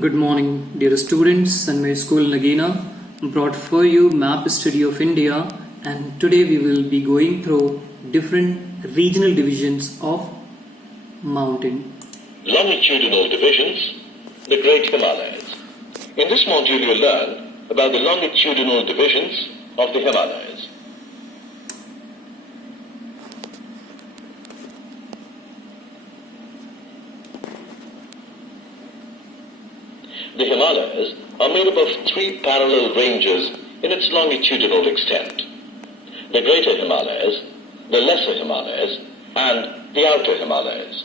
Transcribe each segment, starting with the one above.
Good morning, dear students, and my school Nagina brought for you map study of India, and today we will be going through different regional divisions of mountain. Longitudinal divisions, the Great Himalayas. In this module you will learn about the longitudinal divisions of the Himalayas. The Himalayas are made up of three parallel ranges in its longitudinal extent: the Greater Himalayas, the Lesser Himalayas, and the Outer Himalayas,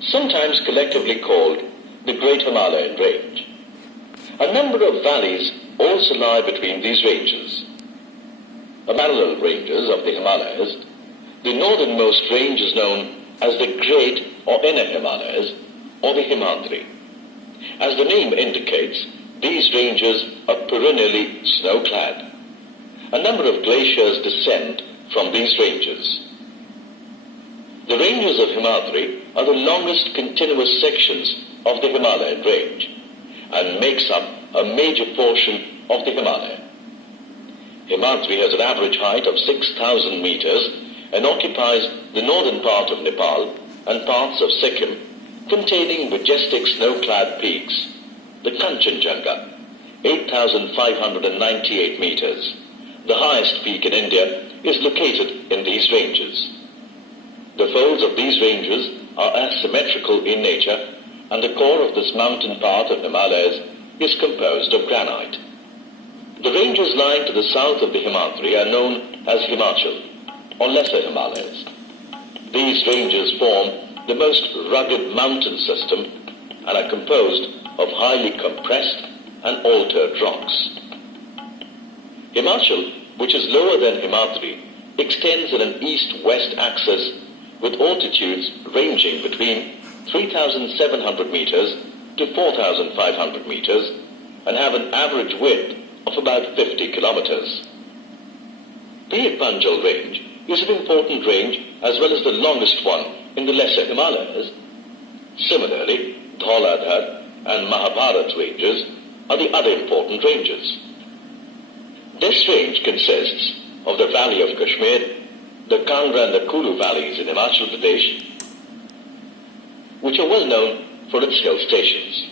sometimes collectively called the Great Himalayan Range. A number of valleys also lie between these ranges. The parallel ranges of the Himalayas, the northernmost range is known as the Great or Inner Himalayas, or the Himadri. As the name indicates, these ranges are perennially snow-clad. A number of glaciers descend from these ranges. The ranges of Himadri are the longest continuous sections of the Himalayan range and makes up a major portion of the Himalaya. Himadri has an average height of 6,000 meters and occupies the northern part of Nepal and parts of Sikkim, containing majestic snow-clad peaks. The Kanchenjunga, 8,598 meters. The highest peak in India is located in these ranges. The folds of these ranges are asymmetrical in nature, and the core of this mountain part of Himalayas is composed of granite. The ranges lying to the south of the Himadri are known as Himachal, or Lesser Himalayas. These ranges form the most rugged mountain system and are composed of highly compressed and altered rocks. Himachal, which is lower than Himadri, extends in an east-west axis with altitudes ranging between 3,700 meters to 4,500 meters and have an average width of about 50 kilometers. Pir Panjal Range is an important range as well as the longest one in the Lesser Himalayas. Similarly, Dhauladhar and Mahabharat ranges are the other important ranges. This range consists of the Valley of Kashmir, the Kangra and the Kulu valleys in Himachal Pradesh, which are well known for its hill stations.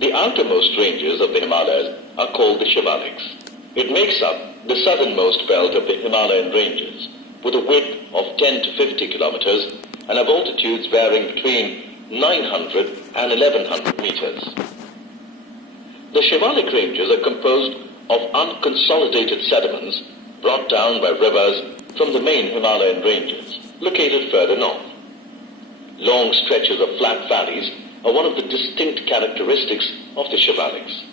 The outermost ranges of the Himalayas are called the Shivaliks. It makes up the southernmost belt of the Himalayan ranges, with a width of 10 to 50 kilometers and have altitudes varying between 900 and 1100 meters. The Shivalik ranges are composed of unconsolidated sediments brought down by rivers from the main Himalayan ranges, located further north. Long stretches of flat valleys are one of the distinct characteristics of the Shivaliks.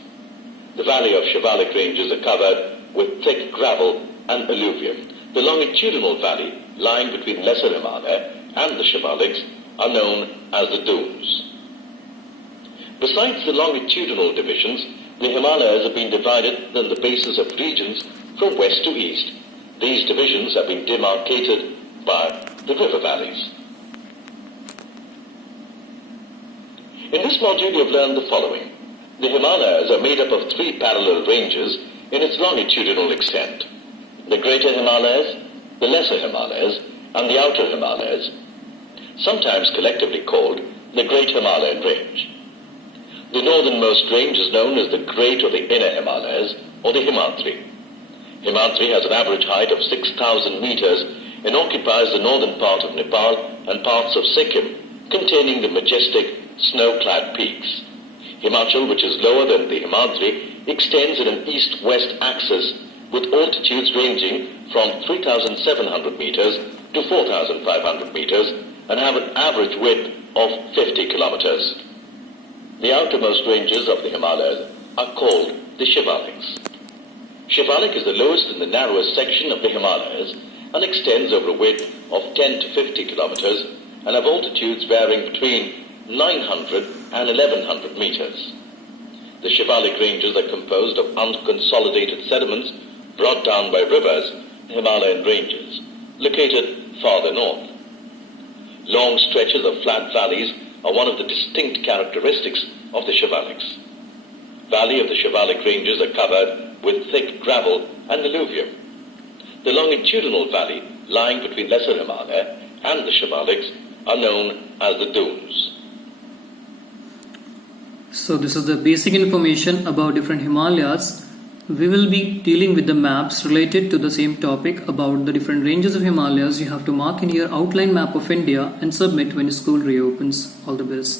The valley of Shivalik ranges are covered with thick gravel and alluvium. The longitudinal valley lying between Lesser Himalaya and the Shivaliks are known as the dunes. Besides the longitudinal divisions, the Himalayas have been divided on the basis of regions from west to east. These divisions have been demarcated by the river valleys. In this module you have learned the following. The Himalayas are made up of three parallel ranges in its longitudinal extent: the Greater Himalayas, the Lesser Himalayas, and the Outer Himalayas, sometimes collectively called the Great Himalayan Range. The northernmost range is known as the Great or the Inner Himalayas, or the Himadri. Himadri has an average height of 6,000 meters and occupies the northern part of Nepal and parts of Sikkim, containing the majestic snow-clad peaks. Himachal, which is lower than the Himadri, extends in an east-west axis with altitudes ranging from 3,700 meters to 4,500 meters and have an average width of 50 kilometers. The outermost ranges of the Himalayas are called the Shivaliks. Shivalik is the lowest and the narrowest section of the Himalayas and extends over a width of 10 to 50 kilometers and have altitudes varying between 900 and 1100 meters. The Shivalik ranges are composed of unconsolidated sediments brought down by rivers, Himalayan ranges, located farther north. Long stretches of flat valleys are one of the distinct characteristics of the Shivaliks. Valley of the Shivalik ranges are covered with thick gravel and alluvium. The longitudinal valley lying between Lesser Himalaya and the Shivaliks are known as the dunes. So this is the basic information about different Himalayas. We will be dealing with the maps related to the same topic about the different ranges of Himalayas. You have to mark in your outline map of India and submit when school reopens. All the best.